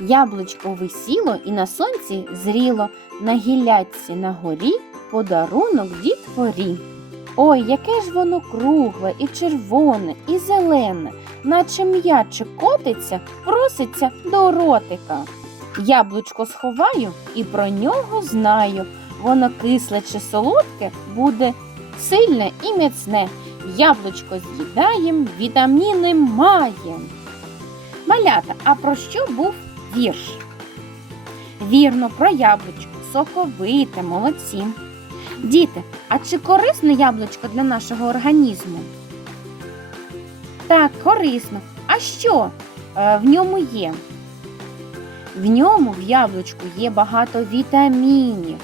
Яблучко висіло і на сонці зріло, на гілляці на горі подарунок дітворі. Ой, яке ж воно кругле, і червоне, і зелене, наче м'ячик котиться, проситься до ротика. Яблучко сховаю і про нього знаю. Воно кисле чи солодке буде сильне і міцне. Яблучко з'їдаєм, вітаміни маєм. Малята, а про що був вірш? Вірно, про яблучко, соковите, молодці. Діти, а чи корисне яблучко для нашого організму? Так, корисно. А що е, в ньому є? В ньому в яблучку є багато вітамінів.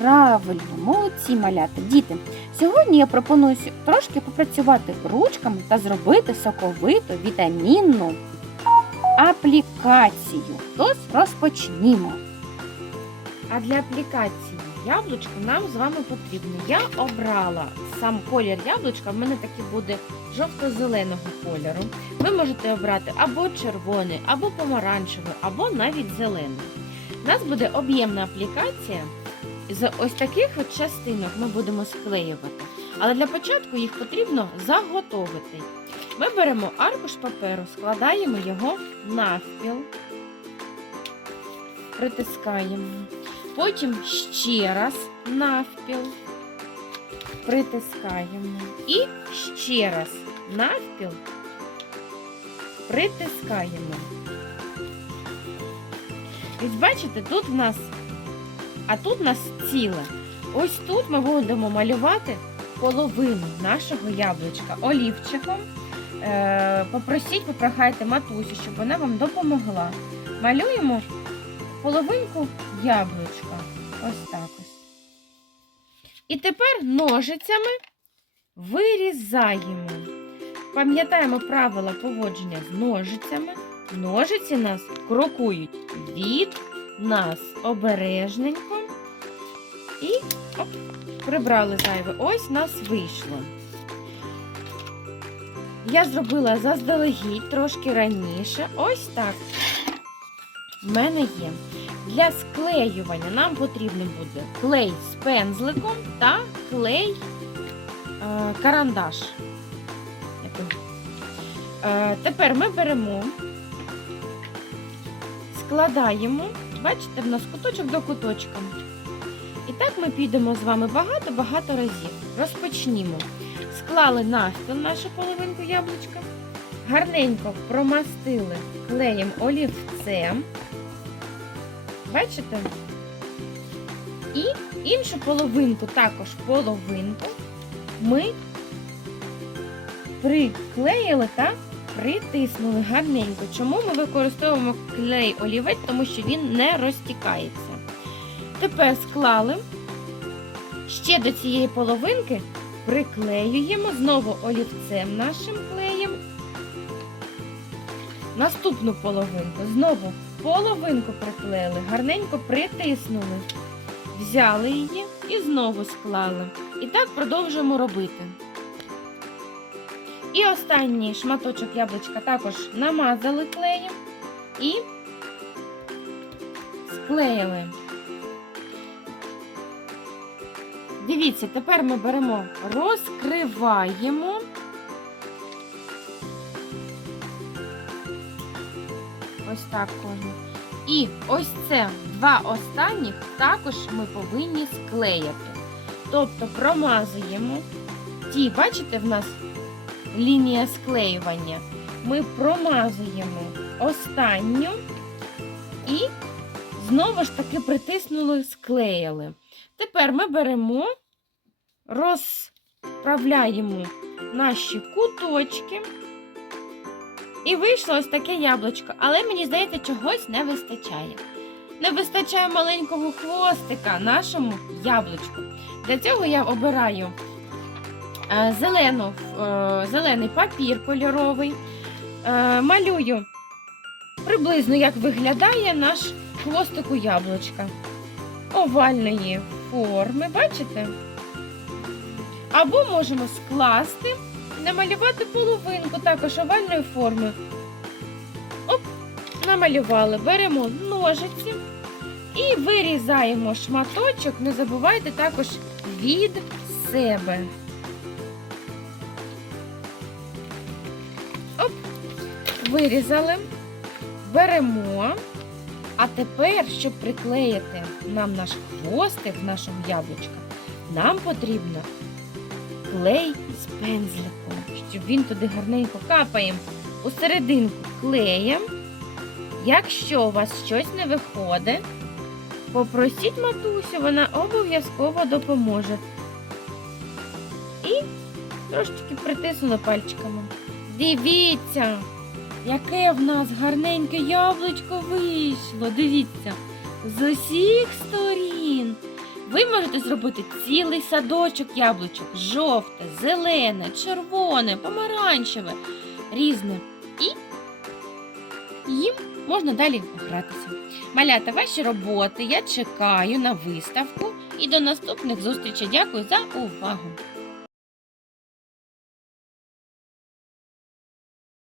Правильно, молодці малята. Діти, сьогодні я пропоную трошки попрацювати ручками та зробити соковиту вітамінну аплікацію. Тож розпочнімо. А для аплікації яблучка нам з вами потрібно. Я обрала сам колір яблучка, в мене такий буде жовто-зеленого кольору. Ви можете обрати або червоний, або помаранчевий, або навіть зелений. У нас буде об'ємна аплікація. З ось таких от частинок ми будемо склеювати. Але для початку їх потрібно заготовити. Ми беремо аркуш паперу, складаємо його навпіл, притискаємо. Потім ще раз навпіл притискаємо. І ще раз навпіл притискаємо. Ось бачите, тут в нас, а тут в нас ціле. Ось тут ми будемо малювати половину нашого яблучка олівчиком. Е, Попросіть, попрохайте матусю, щоб вона вам допомогла. Малюємо половинку яблучка. Ось так ось. І тепер ножицями вирізаємо. Пам'ятаємо правила поводження з ножицями. Ножиці нас крокують від нас обережненько. І оп, прибрали зайве. Ось нас вийшло. Я зробила заздалегідь трошки раніше. Ось так. В мене є. Для склеювання нам потрібен буде клей з пензликом та клей е, карандаш. Е, тепер ми беремо, складаємо, бачите, в нас куточок до куточка. І так ми підемо з вами багато-багато разів. Розпочнімо. Склали навпіл нашу половинку яблучка, гарненько промастили клеєм олівцем. Бачите? І іншу половинку, також половинку, ми приклеїли та притиснули гарненько. Чому ми використовуємо клей олівець? Тому що він не розтікається. Тепер склали ще до цієї половинки приклеюємо знову олівцем нашим клеєм. Наступну половинку знову половинку приклеїли, гарненько притиснули, взяли її і знову склали. І так продовжуємо робити. І останній шматочок яблучка також намазали клеєм і склеїли. Дивіться, тепер ми беремо, розкриваємо. Ось так кожен. І ось це два останніх також ми повинні склеїти. Тобто промазуємо. Ті, бачите, в нас лінія склеювання. Ми промазуємо останню і знову ж таки притиснули, склеїли. Тепер ми беремо, розправляємо наші куточки. І вийшло ось таке яблучко. Але мені здається, чогось не вистачає. Не вистачає маленького хвостика нашому яблучку. Для цього я обираю е, зелену, е, зелений папір кольоровий. Е, малюю приблизно, як виглядає наш хвостик у яблучка. Овальної форми, бачите? Або можемо скласти намалювати половинку також овальної форми. Оп! намалювали, беремо ножиці і вирізаємо шматочок. Не забувайте також від себе. Оп, вирізали, беремо. А тепер, щоб приклеїти нам наш хвостик нашого яблучка, нам потрібно клей з пензликом, щоб він туди гарненько капаємо у серединку клеєм. Якщо у вас щось не виходить, попросіть матусю, вона обов'язково допоможе. І трошечки притиснули пальчиками. Дивіться, яке в нас гарненьке яблучко вийшло. Дивіться, з усіх сторін. Ви можете зробити цілий садочок яблучок: жовте, зелене, червоне, помаранчеве, різне. І їм можна далі гратися. Малята, ваші роботи я чекаю на виставку і до наступних зустрічей. Дякую за увагу!